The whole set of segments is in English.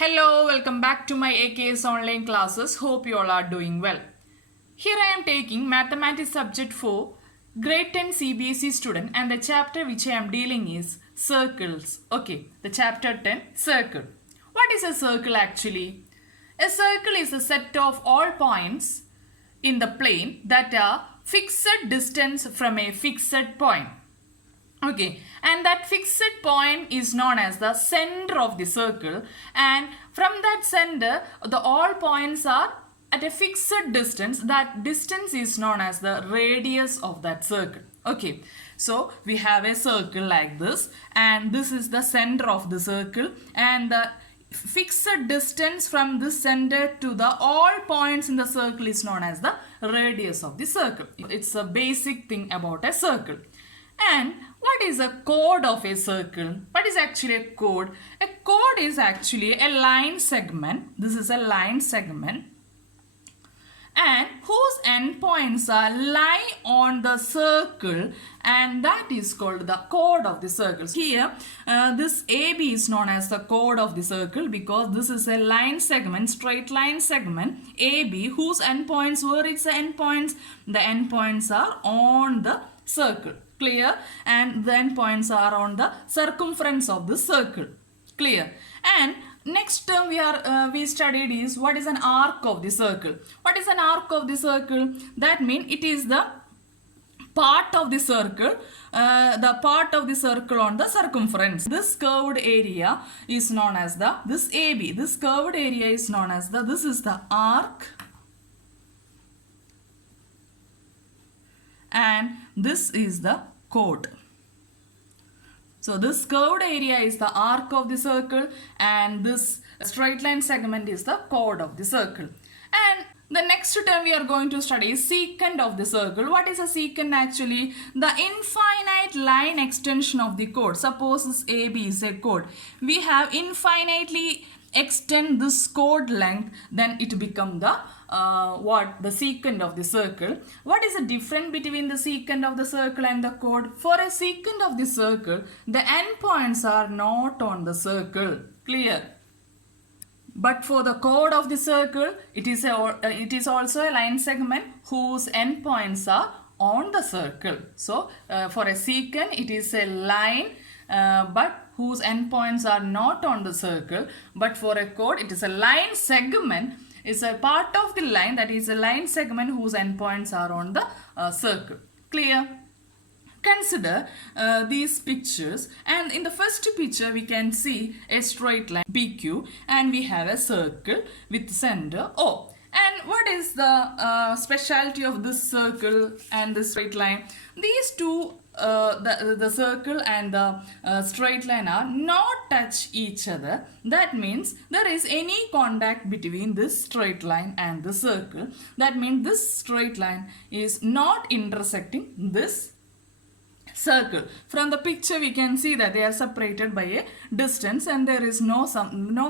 Hello, welcome back to my AKS online classes. Hope you all are doing well. Here I am taking mathematics subject for grade 10 CBSE student, and the chapter which I am dealing is circles. Okay, the chapter 10, circle. What is a circle actually? A circle is a set of all points in the plane that are fixed distance from a fixed point. Okay, and that fixed point is known as the center of the circle, and from that center the all points are at a fixed distance. That distance is known as the radius of that circle. Okay, so we have a circle like this, and this is the center of the circle, and the fixed distance from this center to the all points in the circle is known as the radius of the circle. It's a basic thing about a circle. And what is a chord of a circle? What is actually a chord? A chord is actually a line segment. This is a line segment, and whose endpoints are lie on the circle, and that is called the chord of the circle. Here, this AB is known as the chord of the circle because this is a line segment, straight line segment AB, whose endpoints, where its endpoints? The endpoints are on the circle. Clear? And the endpoints are on the circumference of the circle. Clear? And next term we studied is what is an arc of the circle. What is an arc of the circle? That means it is the part of the circle, on the circumference. This curved area is known as this AB. This curved area is known as this is the arc, and this is the chord. So this curved area is the arc of the circle, and this straight line segment is the chord of the circle. And the next term we are going to study is secant of the circle. What is a secant actually? The infinite line extension of the chord. Suppose this AB is a chord. We have infinitely extend this chord length, then it become the the secant of the circle. What is the difference between the secant of the circle and the chord? For a secant of the circle, the endpoints are not on the circle. Clear? But for the chord of the circle, it is also a line segment whose endpoints are on the circle. So for a secant, it is a line but whose endpoints are not on the circle. But for a chord, it is a line segment. It's a part of the line, that is a line segment whose endpoints are on the circle. Clear? Consider these pictures, and in the first picture we can see a straight line PQ, and we have a circle with center O. And what is the specialty of this circle and this straight line? These two, the circle and the straight line are not touch each other. That means there is any contact between this straight line and the circle. That means this straight line is not intersecting this circle. From the picture we can see that they are separated by a distance, and there is no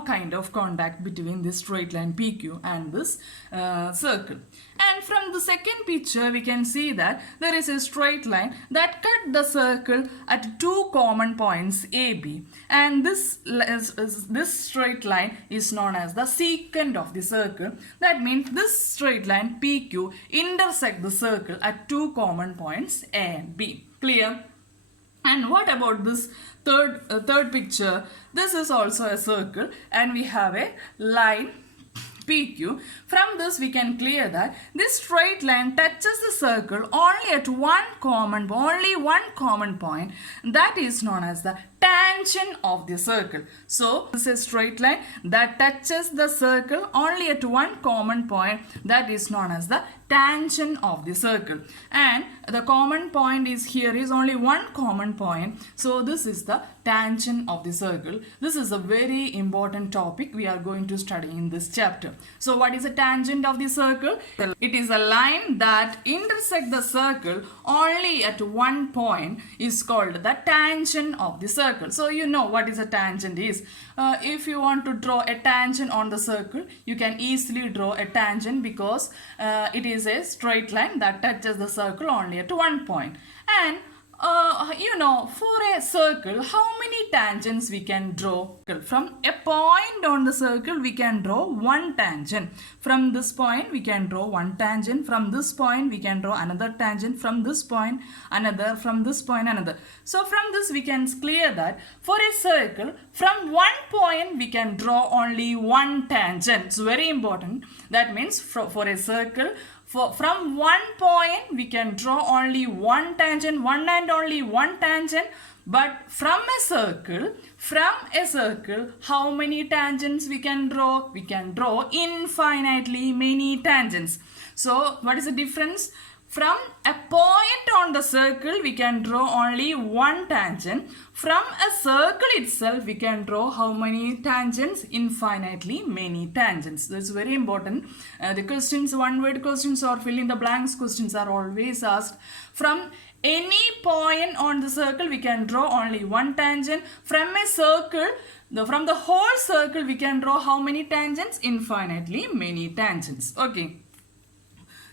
kind of contact between this straight line PQ and this circle. And from the second picture we can see that there is a straight line that cut the circle at two common points AB, and this straight line is known as the secant of the circle. That means this straight line PQ intersect the circle at two common points A and B. Clear? And what about this third picture? This is also a circle, and we have a line PQ. From this we can clear that this straight line touches the circle only at one common point, that is known as the tangent of the circle. So this is a straight line that touches the circle only at one common point, that is known as the tangent of the circle. And the common point is here is only one common point, so this is the tangent of the circle. This is a very important topic we are going to study in this chapter. So what is a tangent of the circle? It is a line that intersects the circle only at one point is called the tangent of the circle. So you know what is a tangent is. If you want to draw a tangent on the circle, you can easily draw a tangent because it is a straight line that touches the circle only at one point. And For a circle, how many tangents we can draw? From a point on the circle, we can draw one tangent. From this point, we can draw one tangent. From this point, we can draw another tangent. From this point, another. From this point, another. So from this, we can clear that for a circle, from one point, we can draw only one tangent. It's very important. That means for a circle, from one point we can draw only one tangent, one and only one tangent. But from a circle, how many tangents we can draw? We can draw infinitely many tangents. So what is the difference? From a point on the circle, we can draw only one tangent. From a circle itself, we can draw how many tangents? Infinitely many tangents. That's very important. The questions, one-word questions or fill in the blanks questions are always asked. From any point on the circle, we can draw only one tangent. From a circle, from the whole circle, we can draw how many tangents? Infinitely many tangents. Okay.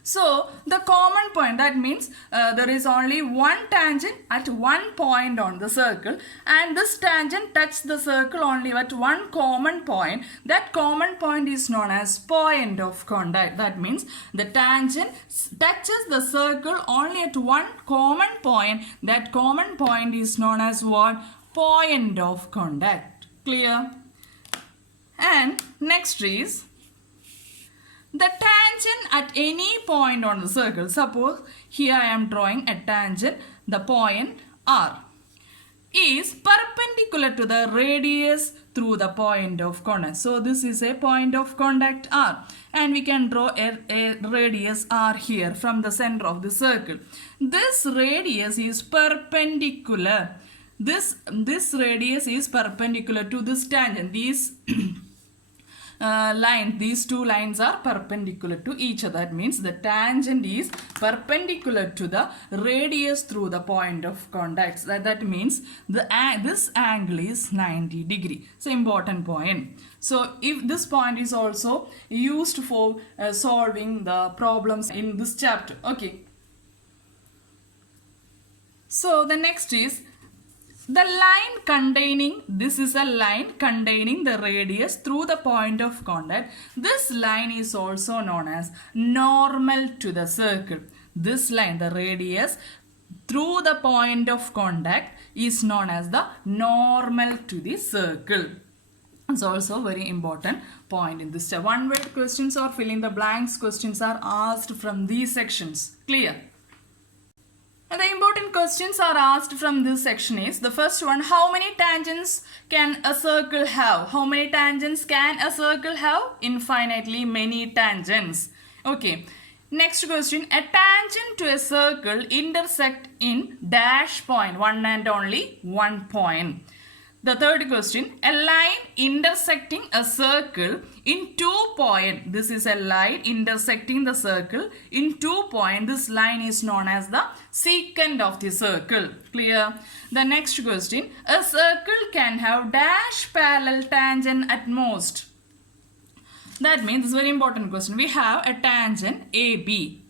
So the common point, that means there is only one tangent at one point on the circle, and this tangent touches the circle only at one common point. That common point is known as point of contact. That means the tangent touches the circle only at one common point. That common point is known as what? Point of contact. Clear? And next is the tangent at any point on the circle. Suppose here I am drawing a tangent, the point R is perpendicular to the radius through the point of contact. So this is a point of contact R, and we can draw a radius R here from the center of the circle. This radius is perpendicular. This radius is perpendicular to this tangent. These two lines are perpendicular to each other. That means the tangent is perpendicular to the radius through the point of contact. That means this angle is 90 degree. It's an important point. So if this point is also used for solving the problems in this chapter. Okay. So the next is the line containing, this is a line containing the radius through the point of contact. This line is also known as normal to the circle. This line, the radius through the point of contact, is known as the normal to the circle. It's also very important point in this. One-word questions or fill in the blanks questions are asked from these sections. Clear? And the important questions are asked from this section is, the first one, how many tangents can a circle have? How many tangents can a circle have? Infinitely many tangents. Okay. Next question, a tangent to a circle intersect in dash point, one and only one point. The third question, a line intersecting a circle in 2 points. This is a line intersecting the circle in 2 points. This line is known as the secant of the circle. Clear? The next question, a circle can have dash parallel tangent at most. That means, this is a very important question. We have a tangent AB.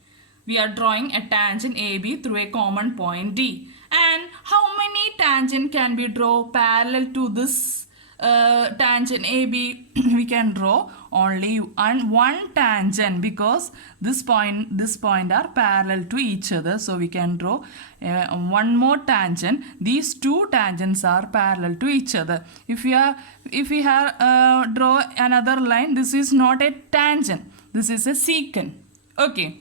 We are drawing a tangent AB through a common point D. And how many tangent can we draw parallel to this tangent AB? We can draw only one tangent, because this point are parallel to each other. So we can draw one more tangent. These two tangents are parallel to each other. If we draw another line, this is not a tangent. This is a secant. Okay.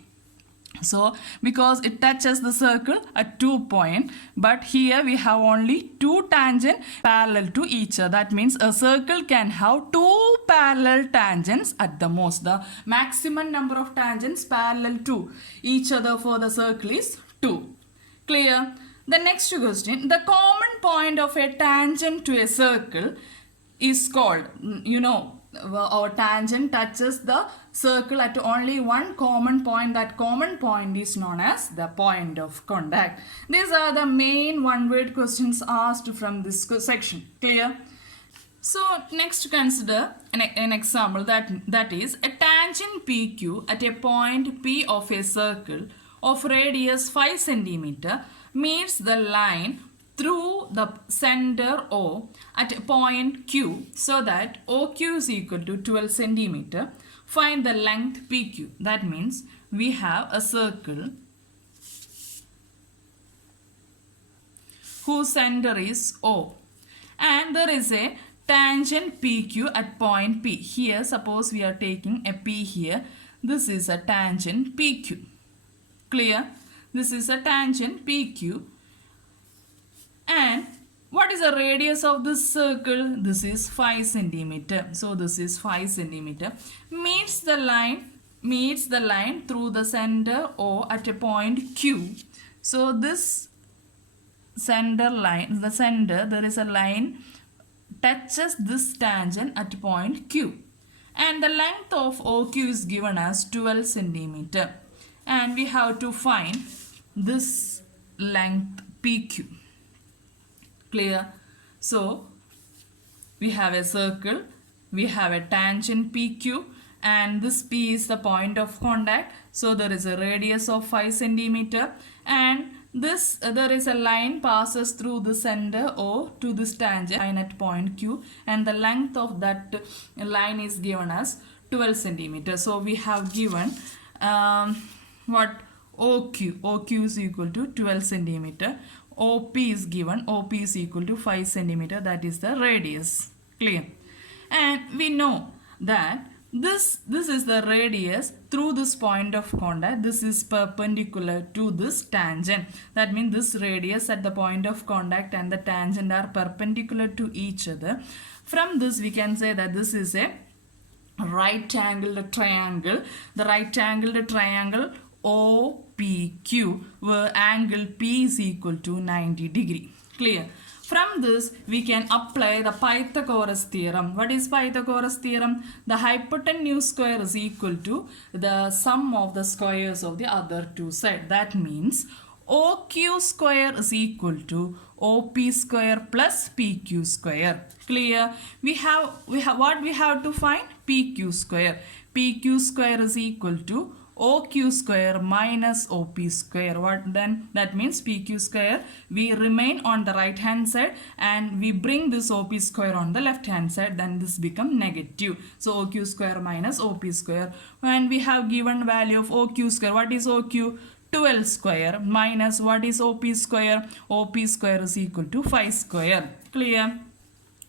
So, because it touches the circle at 2 points, but here we have only two tangents parallel to each other. That means a circle can have two parallel tangents at the most. The maximum number of tangents parallel to each other for the circle is 2. Clear? The next question, the common point of a tangent to a circle is called, our tangent touches the circle at only one common point. That common point is known as the point of contact. These are the main one-word questions asked from this section. Clear? So next consider an example, that is a tangent PQ at a point P of a circle of radius 5 cm meets the line through the center O at point Q so that OQ is equal to 12 centimeter. Find the length PQ. That means we have a circle whose center is O and there is a tangent PQ at point P. Here suppose we are taking a P here. This is a tangent PQ. Clear? This is a tangent PQ. And what is the radius of this circle? This is 5 centimeter. So this is 5 centimeter. Meets the line through the center O at a point Q. So this center line, the center, there is a line touches this tangent at point Q. And the length of OQ is given as 12 centimeter. And we have to find this length PQ. Clear? So we have a circle, we have a tangent PQ, and this P is the point of contact. So there is a radius of 5 centimeter, and this there is a line passes through the center O to this tangent line at point Q, and the length of that line is given as 12 centimeter. So we have given what OQ is equal to 12 centimeter. OP is given. OP is equal to 5 centimeter. That is the radius. Clear? And we know that this is the radius through this point of contact. This is perpendicular to this tangent. That means this radius at the point of contact and the tangent are perpendicular to each other. From this we can say that this is a right-angled triangle. The right-angled triangle OPQ where angle P is equal to 90 degree. Clear? From this we can apply the Pythagoras theorem. What is Pythagoras theorem? The hypotenuse square is equal to the sum of the squares of the other two sides. That means OQ square is equal to OP square plus PQ square. Clear? We have what we have to find? PQ square. PQ square is equal to OQ square minus OP square. What then? That means PQ square we remain on the right hand side and we bring this OP square on the left hand side, then this become negative. So OQ square minus OP square, and we have given value of OQ square. What is OQ? 12 square minus what is OP square? OP square is equal to 5 square. Clear?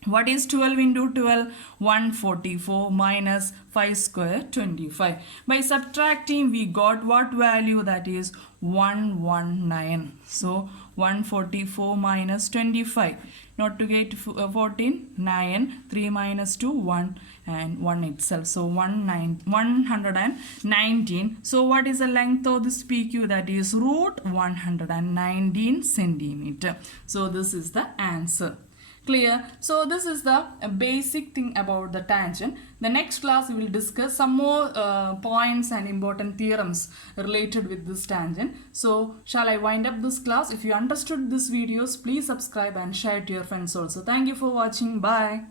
What is 12 into 12? 144 minus 5 square 25. By subtracting we got what value? That is 119. So 144 minus 25. Not to get 14, 9, 3 minus 2, 1 and 1 itself. So 119. So what is the length of this PQ? That is root 119 centimeter. So this is the answer. Clear? So this is the basic thing about the tangent. The next class we will discuss some more points and important theorems related with this tangent. So shall I wind up this class? If you understood this videos, please subscribe and share to your friends also. Thank you for watching. Bye.